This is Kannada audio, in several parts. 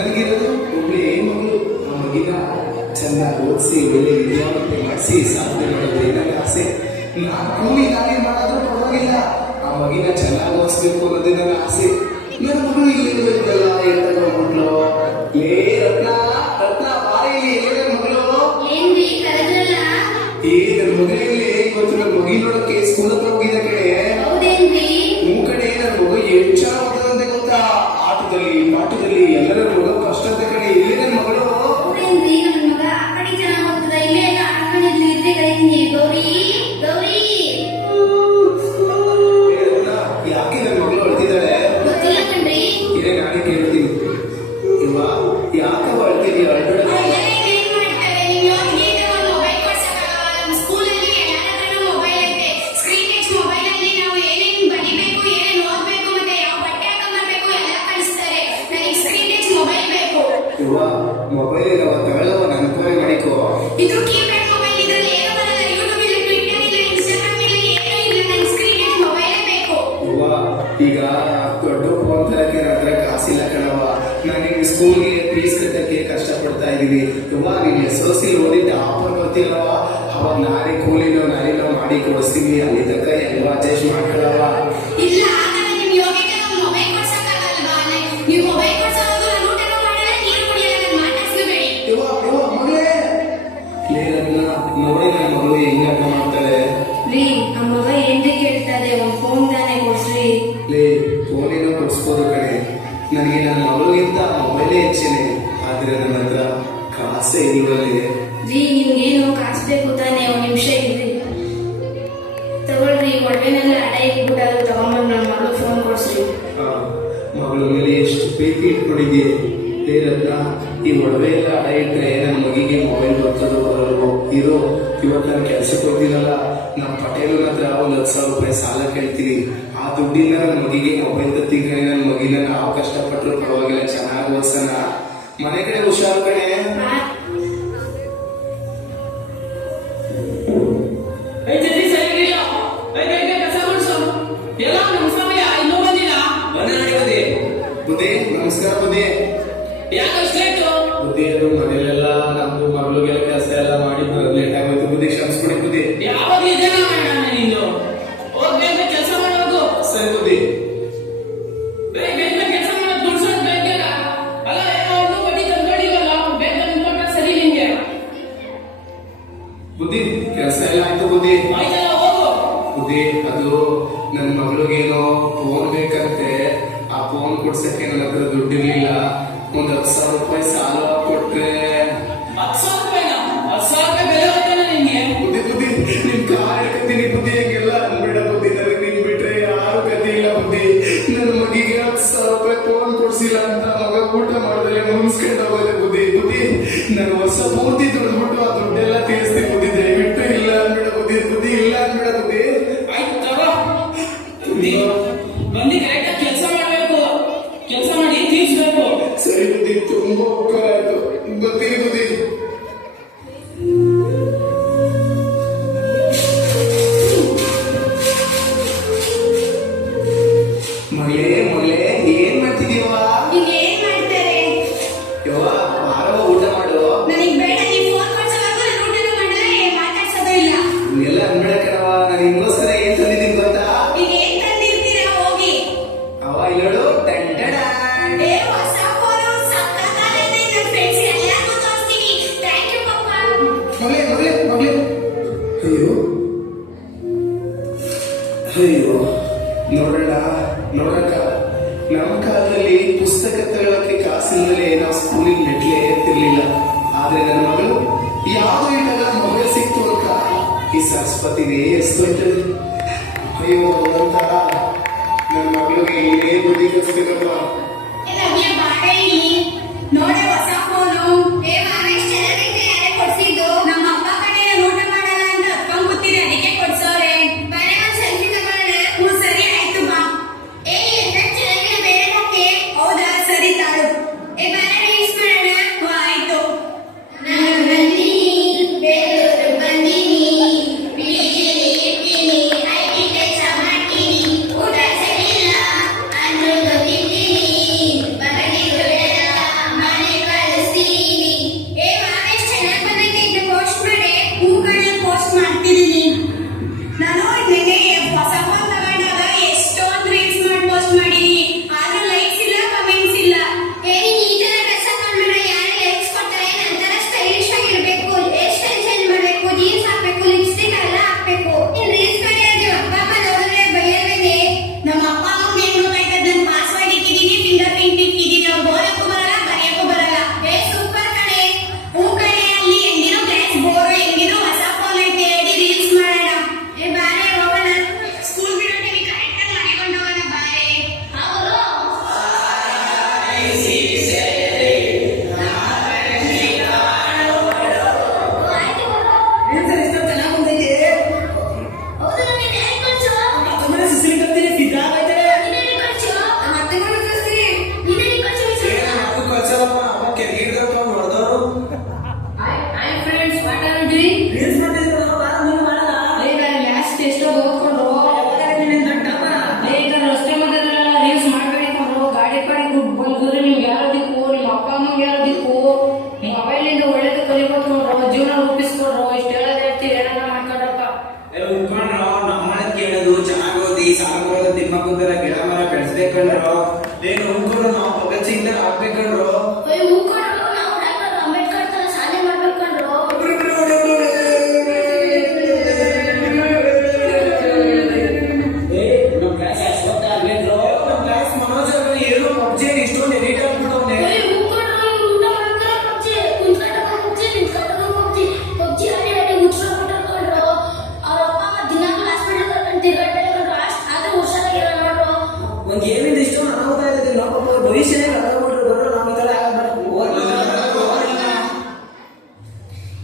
ನನಗಿರೋದು ಒಬ್ಬಳೆ ಮಗಳು. ಆ ಮಗಿನ ಚೆನ್ನಾಗಿ ಓದಿಸಿ ಒಳ್ಳೆ ವಿದ್ಯಾವಂತೆ ಮಾಡಿಸಿ ಸಾಧನೆ ಮಾಡೋದು ನನ್ನ ಆಸೆ. ನಾನು ಕೂಲಿ ನಾನೇ ಮಾಡೋದು ಪರವಾಗಿಲ್ಲ, ಆ ಮಗಿನ ಚೆನ್ನಾಗಿ ಓದಿಸ್ಬೇಕು ಅನ್ನೋದೇ ನನ್ನ ಆಸೆ. ನನ್ನ ಮಗಳು ಇಲ್ಲಿ ಇದ್ದಲ್ಲ ಎಂತ ಮಕ್ಕಳು ಲೇ ರತ್ನ ರತ್ನ ಬಾರಿ ನನ್ನ ಮಗಳು ನನ್ನ ಮಗಳಲ್ಲಿ ಇವತ್ತು ನನ್ನ ಮಗಿ ನೋಡಕ್ಕೆ ಸ್ಕೂಲ್ ಹತ್ರ ಹೋಗಿದ್ದ ಕಡೆ ಕಡೆ ನನ್ನ ಮಗು ಎಷ್ಟು ಚೆನ್ನಾಗಿ ಓದ್ತದಂತೆ ಗೊತ್ತಾ. ಆಟದಲ್ಲಿ ಪಾಠದಲ್ಲಿ ಎಲ್ಲರ ಮಗ ಫಸ್ಟ್ ಅಂತ ಕಡೆ ಇಲ್ಲೇ ನನ್ನ ಮಗಳು ಯಾಕೆ ನನ್ನ ಮಗಳು ಅಳ್ತಿದ್ದಾಳೆ ಇದೇ ನಾನೇ ಕೇಳ್ತೀನಿ. ಇಲ್ವಾ ಯಾಕವ ಅಳ್ತಿದೀಯ? ಅಳ್ಬೇಡ. ಮೊಬೈಲ್ ಇರವ ತಗೊಳ್ಳವ ಅನುಕೂಲ ಮಾಡಿಕೋ. ಇದು ಕೀಪ್ಯಾಡ್ ಮೊಬೈಲ್, ಇದರಲ್ಲಿ ಏನು ಬರಲ್ಲ. ಯೂಟ್ಯೂಬ್ ಇಲ್ಲ, ಟ್ವಿಟರ್ ಇಲ್ಲ, ಇನ್ಸ್ಟಾಗ್ರಾಮ್ ಇಲ್ಲ, ಏನೂ ಇಲ್ಲ. ನನಗೆ ಸ್ಕ್ರೀನ್ ಟಚ್ ಮೊಬೈಲ್ ಬೇಕು. ಈಗ ದೊಡ್ಡ ಫೋನ್ ತರಕ್ಕೆ ನನ್ನ ಹತ್ರ ಕಾಸಿಲ್ಲ ಕಣವ. ನನಗೆ ಸ್ಕೂಲ್ಗೆ ಫೀಸ್ ಕಟ್ಟಕ್ಕೆ ಕಷ್ಟಪಡ್ತಾ ಇದೀವಿ. ನೀನು SOC ಓದಿದ್ದ ಆಫರ್ ಗೊತ್ತಿಲ್ಲವ. ಅವಾಗ ನಾನೇ ಕೂಲಿನೋ ನಾನೇನೋ ಮಾಡಿ ಕೊಡಿಸ್ತೀವಿ. ಅಲ್ಲಿ ತನಕ ಎಲ್ಲ ಅಡ್ಜಸ್ಟ್ ಮಾಡ್ಕೊಳ್ಳವ. ಇಲ್ಲ ಹಾಗಾದ್ರೆ ನಿಮ್ ಯೋಗ್ಯತೆ ನಾವು ಮೊಬೈಲ್ ಕೊಡ್ಸಕ್ಕಾಗಲ್ವಾ? ನೀವು ಮೊಬೈಲ್ ಕೊಡ್ಸೋದು ನಾನು ಊಟನೂ ಮಾಡಲ್ಲ, ನೀರು ಕುಡಿಯಲ್ಲ, ನನ್ನ ಮಾತಾಡ್ಸ್ಕೋಬೇಡಿ. ಮಗಳೇ ನೋಡಿ ನನ್ನ ಮಗಳು ಹೆಂಗ ಅರ್ಥ ಮಾಡ್ತಾಳೆ. ರೀ ನಮ್ಮ ಮಗ ಎಂದೇ ಕೇಳ್ತಾರೆ, ಒಂದು ಫೋನ್ ತಾನೇ ಕೊಡ್ಸ್ರಿ. ಫೋನ್ ಏನೋ ಕೊಡ್ಸ್ಬೋದು ಕಣೆ. ನನಗೆ ನನ್ನ ಮಗಳಿಗಿಂತ ಮೊಬೈಲೇ ಹೆಚ್ಚೇನೆ. ಆದ್ರೆ ನನ್ನ ಹತ್ರ ಕಾಸೇ ಇಲ್ವಲ್ಲಿ. ರೀ ನಿಮ್ಗೇನು ಕಾಸು ಬೇಕು ತಾನೇ? ಒಂದು ನಿಮಿಷ ಇರ್ರಿ, ತಗೊಳ್ರಿ. ಒಡವೆನೆಲ್ಲ ಅಡ ಇಟ್ಬಿಟ್ಟು ತಗೊಂಡ್ಬಂದು ನನ್ನ ಮಗಳು ಫೋನ್ ಕೊಡ್ಸ್ರಿ. ಮಗಳ ಮೇಲೆ ಎಷ್ಟು ಪ್ರೀತಿ ಇಟ್ಕೊಂಡಿದ್ದೆ. ರತ್ನ, ಈ ಒಡವೆ ಎಲ್ಲ ಅಡ ಇಟ್ರೆ ನನ್ನ ಮಗಿಗೆ ಮೊಬೈಲ್ ಬರ್ತದೋ ಬರಲ್ವೋ. ಇದು ಇವತ್ತು ನಾನು ಕೆಲ್ಸಕ್ಕೆ ಹೋಗ್ತೀನಲ್ಲ, ನಮ್ಮ ಪಟೇಲನ ಹತ್ರ 1,00,000 ರೂಪಾಯಿ ಸಾಲ ಕೇಳ್ತೀವಿ. ಆ ದುಡ್ಡಿನ ನನ್ನ ಮಗಿಗೆ ಮೊಬೈಲ್ ತತ್ತಿದ್ರೆ ನನ್ನ ಮಗಿನ ನಾವು ಕಷ್ಟಪಟ್ಟರು ಪರವಾಗಿಲ್ಲ, ಚೆನ್ನಾಗಿ ಓದ್ಸೋಣ. ಮನೆ ಕಡೆ ಹುಷಾರು ಕಣೆ. ನಮಸ್ಕಾರ ಬುದ್ಧಿ. ಬುದ್ಧಿ ಅದು ಮನೇಲೆಲ್ಲ ನಮ್ದು ಮಗಳಿಗೆಲ್ಲ ಕೆಲಸ ಎಲ್ಲ ಮಾಡಿ ಲೇಟ್ ಆಗೋಯ್ತು ಬುದ್ಧಿ, ಕ್ಷಮಿಸ್ಬಿಡಿ ಬುದ್ಧಿ. ಕೆಲಸ ಮಾಡೋದು ಸರಿ ಬುದ್ಧಿ. ಬುದ್ಧಿ ಕೆಲಸ ಎಲ್ಲ ಆಯ್ತು ಬುದ್ಧಿ. ಬುದ್ಧಿ ಅದು ನನ್ನ ಮಗಳಿಗೇನೋ ಫೋನ್ ಬೇಕಂತೆ. ಆ ಫೋನ್ ಕೊಡ್ಸಕ್ಕೆ ನನ್ನ ಹತ್ರ ದುಡ್ಡಿರ್ಲಿಲ್ಲ. 1,00,000 ರೂಪಾಯಿ ಸಾಲ ಕೊಟ್ರೆ. 10,000 ಬೆಲೆ ಹೋಯ್ತಾನೆ ನಿಮ್ಗೆ. ಬುದ್ಧಿ ನಿನ್ ಕಾರ್ ಹೇಳ್ತೀನಿ ಬುದ್ಧಿ, ಹೆಂಗೆಲ್ಲ ಅನ್ಬೇಡ ಬುದ್ಧಿ. ನನಗೆ ನಿನ್ ಬಿಟ್ರೆ ಯಾರು ಗತಿ ಇಲ್ಲ ಬುದ್ಧಿ. ನನ್ನ ಮಗಿಗೆ 10,000 ರೂಪಾಯಿ ಫೋನ್ ಕೊಡ್ಸಿಲ್ಲ ಅಂತ ಮಗ ಊಟ ಮಾಡಿದ್ರೆ ಮುನ್ಸ್ಕೊಂಡು ಹೋಗೋದೆ ಬುದ್ಧಿ. ಬುದ್ಧಿ ನಾನು ವರ್ಷ ಪೂರ್ತಿ ದುಡ್ಬಿಟ್ಟು ಆ ದುಡ್ಡೆಲ್ಲ ತೀರಿಸ್ತೀನಿ ಬುದ್ಧಿ. ದಯವಿಟ್ಟು ಇಲ್ಲ ಅನ್ಬೇಡ ಬುದ್ಧಿ. ಬುದ್ಧಿ ಇಲ್ಲ ಅನ್ಬೇಡ ಬುದ್ಧಿ. ಆಯ್ತು ಬಂದು ಕರೆಕ್ಟಾಗಿ ಕೆಲಸ ಮಾಡಬೇಕು, ಕೆಲಸ ಮಾಡಿ ತೀರ್ಸ್ಬೇಕು. ಸರಿ ಬುದ್ಧಿ, ತುಂಬಾ ಉಪಕಾರ ಆಯ್ತು. ಬರ್ತೀನಿ ಬುದ್ಧಿ. ಮಗಳೇ ಏನ್ ಮಾಡ್ತಿದೀವ? ಈಗ ಏನ್ ಮಾಡ್ತಾರೆ? ಬಾರೋ ಊಟ ಮಾಡು. ನನಗ್ ಬೇಡ, ನೀವು ಫೋನ್ ಕೊಡ್ಸೋವರೆಗೂ ನಾನು ಊಟನೂ ಮಾಡಲ್ಲ, ಮಾತಾಡ್ಸೋದು ಇಲ್ಲ. ಎಲ್ಲ ಅನ್ಬೇಡ ಕಣವ. ನಾನು ನಿಮ್ಗೋಸ್ಕರ ಏನ್ ತಂದಿದ್ದೀನಿ ಗೊತ್ತಾ? ಈಗ ಏನ್ ತಂದಿರ್ತೀರಾ ಹೋಗಿ. ಅವ ಇಲ್ಲೋಡು ಹೊಸ ಫೋನು ಸಕ್ಕತ್ತಾಗೈತೆ. ನನ್ನ ಫ್ರೆಂಡ್ಸ್ ಎಲ್ಲರಿಗೂ ತೋರಿಸ್ತೀನಿ. ಥ್ಯಾಂಕ್ ಯು ಪಪ್ಪ. ಮಗಳೇ ಅಯ್ಯೋ ನೋಡಕ್ಕ, ನಮ್ಮ ಕಾಲದಲ್ಲಿ ಪುಸ್ತಕ ತಗೊಳ್ಳಕ್ಕೆ ಕಾಸಿಲ್ಲದೆ ನಾವು ಸ್ಕೂಲಿಗೆ ಮೆಟ್ಲೆ ಏರ್ತಿರ್ಲಿಲ್ಲ. ಆದ್ರೆ ನನ್ನ ಮಗಳು ಯಾವ್ದು ಇಟ್ಟಾಗ ಮೊಬೈಲ್ ಸಿಕ್ತು ಅಂತ ಈ ಸರಸ್ವತಿನೇ ಎಸ್ತೋಯ್ತದೆ. ಅಯ್ಯೋ ಅಂತ ನನ್ನ ಮಗಳಿಗೆ ಏನೇ ಬುದ್ಧಿ ಕಲಿಸ್ಬೇಕಪ್ಪ. ನೋಡೆ ಹೊಸ ಫೋನು. ಕೊಡ್ಸಿದ್ದು ನಮ್ಮ ಅಪ್ಪ ಕಡೆ ಊಟ ಮಾಡಲ್ಲ ಅಂತ ಅಪ್ಪ ಗೊತ್ತಿದೆ, ಅದಕ್ಕೆ ಕೊಡ್ಸೋರೆ. ಬೇರೆ ಒಂದು ಸೆಲ್ಫಿ ತಗೊಳ್ಳೋಣ. ಸರಿ ಆಯ್ತು ಬಾ. ಹೌದಾ, ಸರಿ ತಾಳು. ಬೇರೆ ರೀಲ್ಸ್ ಮಾಡೋಣ. ಆಯ್ತು. ಊಟ ಸರಿಯಿಲ್ಲ ಅಂದ್ರೂ ತಿಂತೀನಿ. ರೂಪಿಸ್ಕೊಡ್ರು ಇಷ್ಟ ಹೇಳೋದ್ ಹೇಳ್ತೀವಿ ಏನಾರ ಮಾಡ್ಕೊಡ್ರಪ್ಪ. ಉಪ್ಕೊಂಡ್ರು ನಮ್ಮನೆ ಕೇಳೋದು ಚೆನ್ನಾಗ್ ಓದಿ ಸಾಗುವಾಗ ತಿಮ್ಮ ಕುಂದರ ಗಿಡ ಮರ ಬೆಳೆಸ್ಬೇಕಂಡ್ರು ನೀನು ಉಂಕೊಂಡು ನಾವು ಭಗತ್ ಸಿಂಗ್ ತರ ಆಗ್ಬೇಕಂಡ್ರು ಹೂಕೊಂಡು ನಾವು ಡಾಕ್ಟರ್ ಅಂಬೇಡ್ಕರ್ ತರ ಸಾಧನೆ ಮಾಡ್ಬೇಕಂಡ್ರು. ನಮ್ ಕ್ಲಾಸ್ ಅಶ್ವತ್ಥ ಆಗ್ಬೇಕು. ನಮ್ ಕ್ಲಾಸ್ ಮನೋಜ್ ಅವ್ರು ಏನು ಪಬ್ಜಿ ಇಷ್ಟೊಂದು ಎಡಿಟ್ ಆಗ್ಬಿಟ್ಟವ್ನೆ ಹೂಕೊಂಡು ಊಟ ಮಾಡ್ತಾರೆ ಪಬ್ಜಿ ಕುಂತ್ಕೊಂಡ ಪಬ್ಜಿ ನಿಂತ್ಕೊಂಡ ಪಬ್ಜಿ ಪಬ್ಜಿ ಆಡಿ ಆಡಿ ಹುಚ್ಚಿಸ್ಕೊಂಡ್ರು. ಅವ್ರ ಅಪ್ಪ ದಿನಾಲು ಹಾಸ್ಪಿಟಲ್ ಕರ್ಕೊಂಡು ತಿರ್ಗಾಡ್ಬೇಕು ಆದ್ರೆ ಹುಷಾರಾಗಿರೋ ನೋಡ್ರು. ಒಂದ್ ಏನಿಂದ ಇಷ್ಟು ಅನಾಹುತ ಇದೆ ನಾವು ಭವಿಷ್ಯನೇ ಕಳ್ಕೊಂಡ್ಬಿಟ್ರು ಬರೋ ನಾವು ಈ ತರ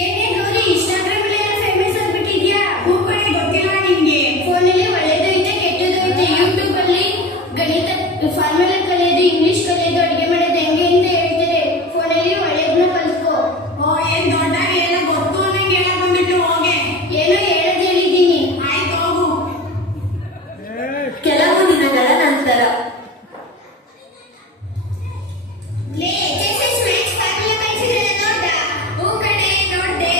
ಏನೇ ಗೌರಿ ಇನ್ಸ್ಟಾಗ್ರಾಮ್ ಅಲ್ಲಿ ಫೇಮಸ್ ಆಗ್ಬಿಟ್ಟಿದ್ಯಾ? ಹೂಕಡೆ ಗೊತ್ತಿಲ್ಲ ನಿಮ್ಗೆ? ಫೋನಲ್ಲಿ ಒಳ್ಳೇದು ಐತೆ ಕೆಟ್ಟದು ಐತೆ. ಯೂಟ್ಯೂಬ್ ಅಲ್ಲಿ ಗಣಿತ ಫಾರ್ಮುಲಾ ಕಲಿಯೋದು ಇಂಗ್ಲಿಷ್ ಕಲಿಯೋದು ಅಡಿಗೆ ಮಾಡೋದು ಹೆಂಗೆ ಅಂತ ಹೇಳ್ತಾರೆ. ಫೋನಲ್ಲಿ ಒಳ್ಳೇದನ್ನ ಕಲ್ತ್ಕೋ. ಏನ್ ದೊಡ್ಡಾಗ ಏನೋ ಗೊತ್ತು ಅನ್ನಂಗೆ ಹೇಳಕ್ ಬಂದ್ಬಿಟ್ಟು ಹೋಗೆ. ಏನೋ ಹೇಳೋದು ಹೇಳಿದ್ದೀನಿ. ಆಯ್ತು ಹೋಗು. ಕೆಲವು ದಿನಗಳ ನಂತರ ಲೇ ಎಕ್ಸರ್ಸೈಸ್ ಮ್ಯಾಕ್ಸ್ ಫಾರ್ಮುಲಾ ಕಲಿಸಿದ್ರೆ ನೋಡ್ದ? ಹೂ ಕಡೆ ನೋಡ್ದೆ.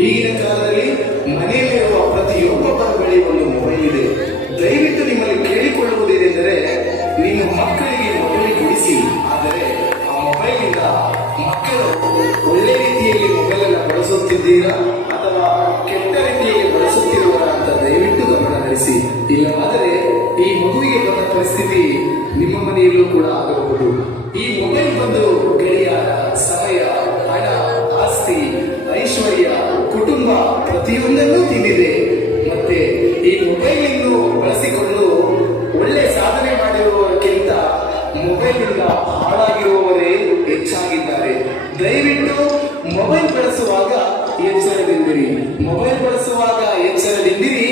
ಈಗಿನ ಕಾಲದಲ್ಲಿ ಮನೆಯಲ್ಲಿರುವ ಪ್ರತಿಯೊಬ್ಬೊಬ್ಬರ ಬಳಿ ಒಂದು ಮೊಬೈಲ್ ಇದೆ. ದಯವಿಟ್ಟು ನಿಮ್ಮಲ್ಲಿ ಕೇಳಿಕೊಳ್ಳುವುದೇನೆಂದರೆ, ನಿಮ್ಮ ಮಕ್ಕಳಿಗೆ ಮೊಬೈಲ್ ಕೊಡಿಸಿ. ಆದರೆ ಆ ಮೊಬೈಲಿಂದ ಮಕ್ಕಳು ಒಳ್ಳೆ ರೀತಿಯಲ್ಲಿ ಮೊಬೈಲ್ ಅನ್ನು ಬಳಸುತ್ತಿದ್ದೀರಾ ಅಥವಾ ಕೆಟ್ಟ ರೀತಿಯಲ್ಲಿ ಬಳಸುತ್ತಿರುವರಾ ಅಂತ ದಯವಿಟ್ಟು ಗಮನ ಹರಿಸಿ. ಇಲ್ಲವಾದರೆ ಈ ಮಗುವಿಗೆ ಬಂದ ಪರಿಸ್ಥಿತಿ ನಿಮ್ಮ ಮನೆಯಲ್ಲೂ ಕೂಡ ಆಗಬಹುದು. ಈ ಮೊಬೈಲ್ ಬಂದು ಗಡಿಯಾರ, ಸಮಯ, ಹಣ, ಆಸ್ತಿ, ಐಶ್ವರ್ಯ, ಕುಟುಂಬ ಪ್ರತಿಯೊಂದನ್ನೂ ತಿಂದಿದೆ. ಮತ್ತೆ ಈ ಮೊಬೈಲ್ ಅನ್ನು ಬಳಸಿಕೊಂಡು ಒಳ್ಳೆ ಸಾಧನೆ ಮಾಡಿರುವವರಿಗಿಂತ ಮೊಬೈಲ್ ಇಂದ ಹಾಳಾಗಿರುವವರೇ ಹೆಚ್ಚಾಗಿದ್ದಾರೆ. ದಯವಿಟ್ಟು ಮೊಬೈಲ್ ಬಳಸುವಾಗ ಎಚ್ಚರದಿಂದಿರಿ. ಮೊಬೈಲ್ ಬಳಸುವಾಗ ಎಚ್ಚರದಿಂದಿರಿ.